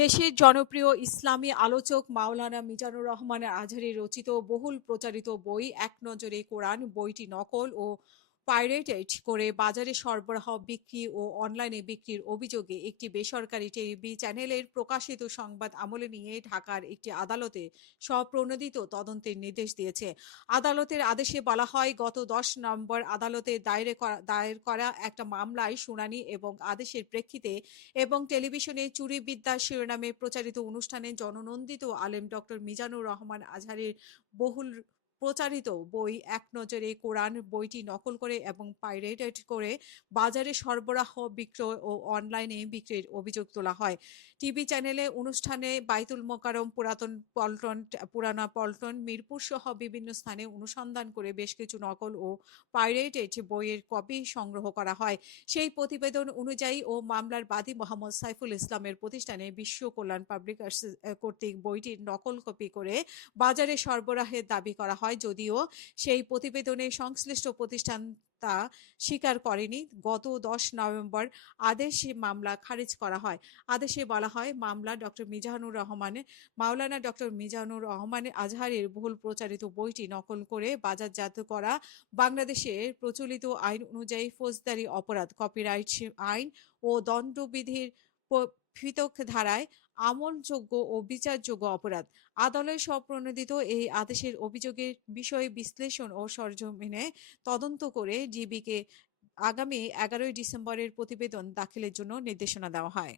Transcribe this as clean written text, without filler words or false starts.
দেশের জনপ্রিয় ইসলামী আলোচক মাওলানা মিজানুর রহমান আজহারী রচিত বহুল প্রচারিত বই এক নজরে কোরআন বইটি নকল ও পাইরেটেড করে বাজারে সরবরাহ, বিক্রি ও অনলাইনে বিক্রির অভিযোগে একটি বেসরকারি টিভি চ্যানেলের প্রকাশিত সংবাদ আমলে নিয়ে ঢাকার একটি আদালতে স্বপ্রণোদিত তদন্তের নির্দেশ দিয়েছে। আদালতের আদেশে বলা হয়, গত 10 নভেম্বর আদালতে দায়ের করা একটা মামলায় শুনানি এবং আদেশের প্রেক্ষিতে এবং টেলিভিশনে চুরিবিদ্যা শিরোনামে প্রচারিত অনুষ্ঠানে জননন্দিত আলেম ডক্টর মিজানুর রহমান আজহারের বহুল প্রচারিত বই এক নজরে কোরআন বইটি নকল করে এবং পাইরেটেড করে বাজারে সরবরাহ, বিক্রয় ও অনলাইনে বিক্রির অভিযোগ তোলা হয়। টিভি চ্যানেলে অনুষ্ঠানে বাইতুল মোকাররম, পুরানা পল্টন, মিরপুর সহ বিভিন্ন স্থানে অনুসন্ধান করে বেশ কিছু নকল ও পাইরেটেড বইয়ের কপি সংগ্রহ করা হয়। সেই প্রতিবেদন অনুযায়ী ও মামলার বাদী মোহাম্মদ সাইফুল ইসলামের প্রতিষ্ঠানে বিশ্ব কল্যাণ পাবলিকার্স কর্তৃক বইটির নকল কপি করে বাজারে সরবরাহের দাবি করা হয়, যদিও সেই প্রতিবেদনে সংশ্লিষ্ট প্রতিষ্ঠান তা স্বীকার করেনি। গত 10 নভেম্বর আদেশে মামলা খারিজ করা হয়। আদেশে বলা হয়, মাওলানা ডক্টর মিজানুর রহমান আজহারের বহুল প্রচারিত বইটি নকল করে বাজারজাত করা বাংলাদেশের প্রচলিত আইন অনুযায়ী ফৌজদারি অপরাধ, কপিরাইট আইন ও দণ্ডবিধির পৃথক ধারায় আমলযোগ্য ও বিচারযোগ্য অপরাধ। আদালত স্বপ্রণোদিত এই আদেশের অভিযোগের বিষয়ে বিশ্লেষণ ও সরজমিনে তদন্ত করে ডিবিকে আগামী 11 ডিসেম্বরের প্রতিবেদন দাখিলের জন্য নির্দেশনা দেওয়া হয়।